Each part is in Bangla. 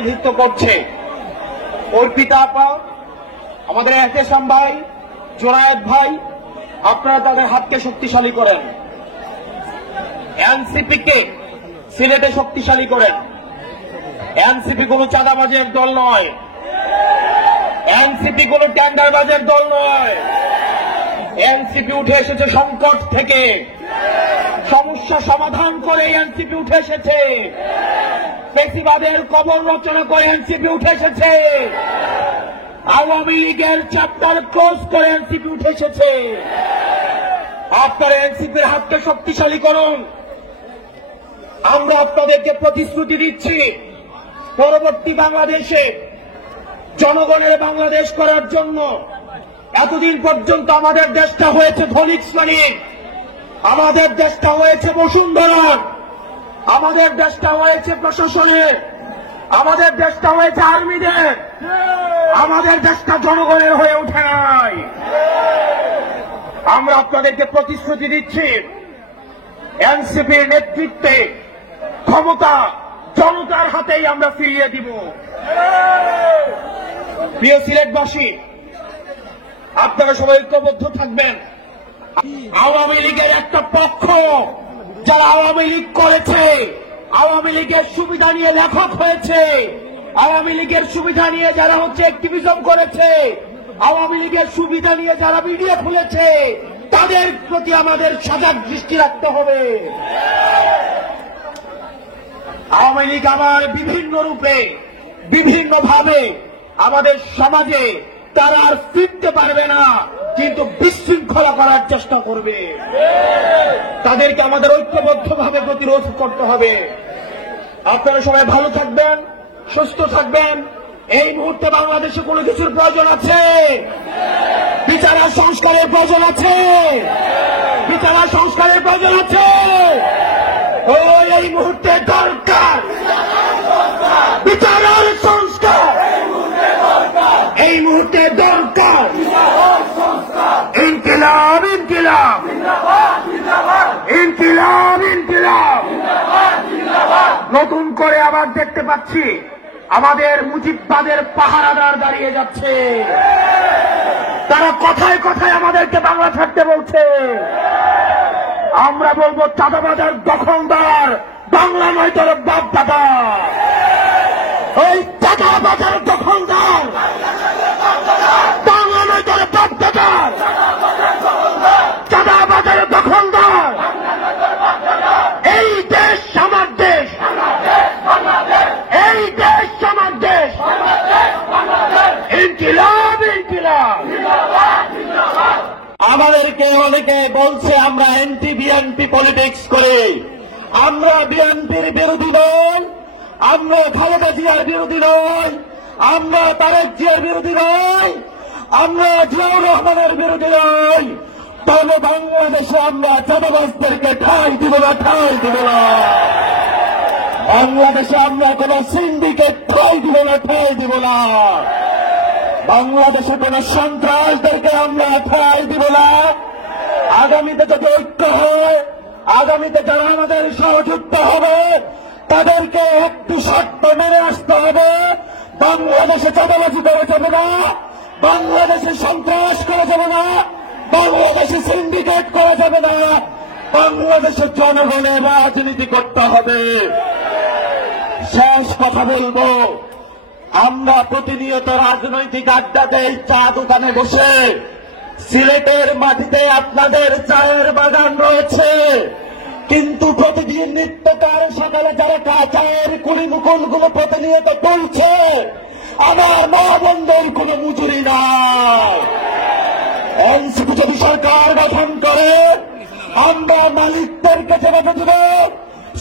প্রতিনিধিত্ব করছে। অর্পিতা আপা, আমাদের এহতেশাম ভাই, জোনায়েদ ভাই, আপনারা তাদের হাতকে শক্তিশালী করেন। এনসিপি কে সিলেটে শক্তিশালী করেন। এনসিপি কোন চাঁদাবাজের দল নয়, এনসিপি কোন টেন্ডারবাজের দল নয়। এনসিপি উঠে এসেছে সংকট থেকে, সমস্যা সমাধান করে এনসিপি উঠে এসেছে, ফ্যাসিবাদের কবর রচনা করে এনসিপি উঠে এসেছে, আওয়ামী লীগের চ্যাপ্টার ক্লোজ করে এনসিপি উঠে এসেছে। আপনারা এনসিপির হাতকে শক্তিশালী করুন। আমরা আপনাদেরকে প্রতিশ্রুতি দিচ্ছি, পরবর্তী বাংলাদেশে জনগণের বাংলাদেশ করার জন্য এতদিন পর্যন্ত আমাদের দেশটা হয়েছে ধনিক শ্রেণীর, আমাদের দেশটা হয়েছে বসুন্ধরা, আমাদের দেশটা হয়েছে প্রশাসনের, আমাদের দেশটা হয়েছে আর্মিদের, আমাদের দেশটা জনগণের হয়ে ওঠে নাই। আমরা আপনাদেরকে প্রতিশ্রুতি দিচ্ছি, এনসিপির নেতৃত্বে ক্ষমতা জনতার হাতেই আমরা ফিরিয়ে দিব। প্রিয় সিলেটবাসী, আপনারা সবাই ঐক্যবদ্ধ থাকবেন। আওয়ামী লীগের একটা পক্ষ যারা আওয়ামী লীগ করেছে, আওয়ামী লীগের সুবিধা নিয়ে লেখক হয়েছে, আওয়ামী লীগের সুবিধা নিয়ে যারা অ্যাক্টিভিজম করেছে, আওয়ামী লীগের সুবিধা নিয়ে যারা ভিডিও খুলেছে, তাদের প্রতি আমাদের সজাগ দৃষ্টি রাখতে হবে। আওয়ামী লীগ আবার বিভিন্ন রূপে বিভিন্নভাবে আমাদের সমাজে তারা আর ফিরতে পারবে না, কিন্তু বিশৃঙ্খলা করার চেষ্টা করবে। তাদেরকে আমাদের ঐক্যবদ্ধভাবে প্রতিরোধ করতে হবে। আপনারা সবাই ভালো থাকবেন, সুস্থ থাকবেন। এই মুহূর্তে বাংলাদেশে কোনো কিছুর প্রয়োজন আছে, বিচার আর সংস্কারের প্রয়োজন আছে, বিচার আর সংস্কারের প্রয়োজন আছে। এই মুহূর্তে দরকার বিচার আর সংস্কার, এই মুহূর্তে দরকার ইনকিলাব, ইনকিলাব, ইনকিলাব, ইনকিলাব। নতুন করে আবার দেখতে পাচ্ছি আমাদের মুজিববাদের পাহারাদার দাঁড়িয়ে যাচ্ছে। তারা কথায় কথায় আমাদেরকে বাংলা ছাড়তে বলছে। আমরা বলবো চাঁদাবাজার দখলদার বাংলা নয়, তোর বাপ দাদা। ওই চাঁদাবাজার দখলদার বাংলা নয়, তোর বাপ দাদা। চাঁদাবাজার দখলদার এই দেশ আমার দেশ, এই দেশ আমার দেশ। ইনকিলাব, ইনকিলাব। আমাদেরকে অনেকে বলছে আমরা এন্টি বিএনপি পলিটিক্স করি। আমরা বিএনপির বিরোধী নই, আমরা খালেদা জিয়ার বিরোধী নই, আমরা তারেক জিয়ার বিরোধী নই, আমরা জিয়াউর রহমানের বিরোধী নই। তবে বাংলাদেশে আমরা চাঁদাবাজদেরকে ঠাঁই দিব না, ঠাঁই দিব না। বাংলাদেশে আমরা কোন সিন্ডিকেট ঠাঁই দিব না, ঠাঁই দিব না। বাংলাদেশে কোন সন্ত্রাসদেরকে আমরা ঠাঁই দিব না। আগামীতে যদি ঐক্য হয়, আগামীতে যারা আমাদের সহযুক্ত হবে, তাদেরকে একটু শর্ত মেনে আসতে হবে। বাংলাদেশে চাঁদাবাজি করা যাবে না, বাংলাদেশে সন্ত্রাস করা যাবে না, বাংলাদেশে সিন্ডিকেট করা যাবে না, বাংলাদেশে জনগণের রাজনীতি করতে হবে। শেষ কথা বলবো, আমরা প্রতিনিয়ত রাজনৈতিক আড্ডাতে চা দোকানে বসে, সিলেটের মাটিতে আপনাদের চায়ের বাগান রয়েছে, কিন্তু প্রতিদিন নিত্যকার সকালে যারা চায়ের কুড়ি মুকুলগুলো প্রতিনিয়ত তুলছে, আমার মা বোনদের কোনো মজুরি নাই। এনসিপি যদি সরকার গঠন করে, আমরা মালিকদেরকে জবাবে দেব,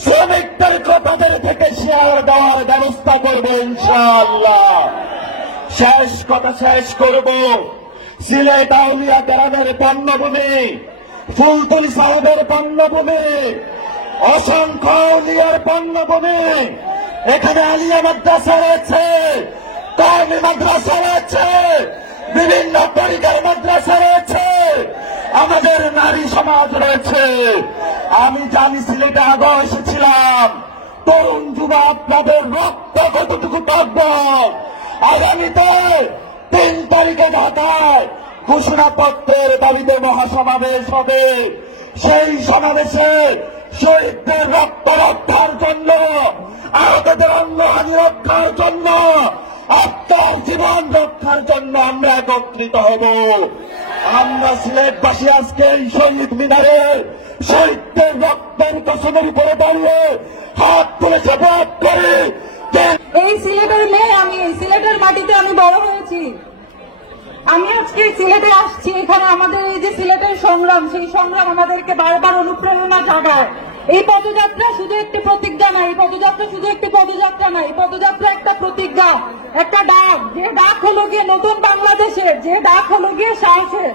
শ্রমিকদেরকে তাদের থেকে শেয়ার দেওয়ার ব্যবস্থা করবো ইনশাআল্লাহ। শেষ কথা শেষ করব, সিলেট আউলিয়া গ্রামের পণ্যভূমি, ফুলতলি সাহেবের পণ্যভূমি, অসংখ্য আউলিয়ার পণ্যভূমি। এখানে আলিয়া মাদ্রাসা রয়েছে, কওমি মাদ্রাসা রয়েছে, বিভিন্ন পরিকার মাদ্রাসা রয়েছে, আমাদের নারী সমাজ রয়েছে। আমি জানি সিলেটে আগে এসেছিলাম, তরুণ যুবা আপনাদের রক্ত কতটুকু থাকবে। আগামীতে 3 তারিখে ঢাকায় ঘোষণাপত্রের দাবিতে মহাসমাবেশ হবে। সেই সমাবেশে শহীদদের রক্ত রক্ষার জন্য, আহতদের অঙ্গহানি রক্ষার জন্য, আত্মার জীবন রক্ষার জন্য আমরা একত্রিত হব। আমরা সিলেটবাসী আজকে এই শহীদ মিনারে শহীদদের রক্তের কসমের উপরে দাঁড়িয়ে হাত তুলে শপথ করি। এই সিলেটের মেয়ে আমি, এই সিলেটের মাটিতে আমি বড় হয়েছি। আমি আজকে সিলেটে আসছি, এখানে আমাদের এই যে সিলেটের সংগ্রাম, সেই সংগ্রাম আমাদেরকে বারবার অনুপ্রেরণা জাগায়। এই পদযাত্রা শুধু একটি প্রতিজ্ঞা না, এই পদযাত্রা শুধু একটি পদযাত্রা না, এই পদযাত্রা একটা প্রতিজ্ঞা, একটা ডাক। যে ডাক হলো গিয়ে নতুন বাংলাদেশের, যে ডাক হলো গিয়ে সাহসের।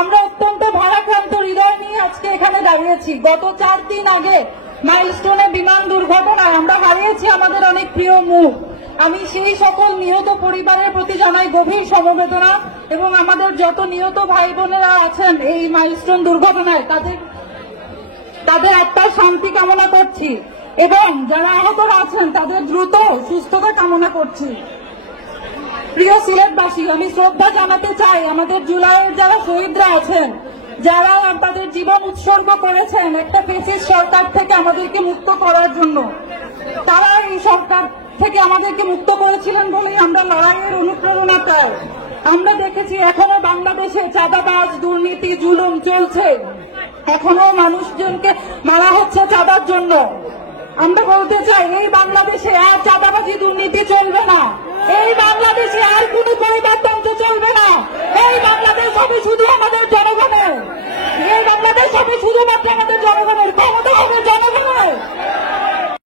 আমরা অত্যন্ত ভারাক্রান্ত হৃদয় নিয়ে আজকে এখানে দাঁড়িয়েছি। গত 4 দিন আগে মাইলস্টোনে বিমান দুর্ঘটনায় আমরা হারিয়েছি আমাদের অনেক প্রিয় মুখ। আমি সেই সকল নিহত পরিবারের প্রতি জানাই গভীর সমবেদনা এবং আমাদের যত নিহত ভাই বোনেরা আছেন এই মাইলস্টোন দুর্ঘটনায় তাদের আত্মার শান্তি কামনা করছি এবং যারা আহতরা আছেন তাদের দ্রুত সুস্থতা কামনা করছি। প্রিয় সিলেটবাসী, আমি শ্রদ্ধা জানাতে চাই আমাদের জুলাইয়ের যারা শহীদরা আছেন, যারা তাদের জীবন উৎসর্গ করেছেন একটা ফ্যাসিস্ট সরকার থেকে আমাদেরকে মুক্ত করার জন্য। তারা এই সরকার থেকে আমাদেরকে মুক্ত করেছিলেন বলেই আমরা লড়াইয়ের অনুপ্রেরণা পাই। আমরা দেখেছি এখনো বাংলাদেশে চাঁদাবাজ, দুর্নীতি, জুলুম চলছে। এখনো মানুষজনকে মারা হচ্ছে চাঁদার জন্য। আমরা বলতে চাই এই বাংলাদেশে আর চাঁদাবাজি, দুর্নীতি চলবে না। এই বাংলাদেশে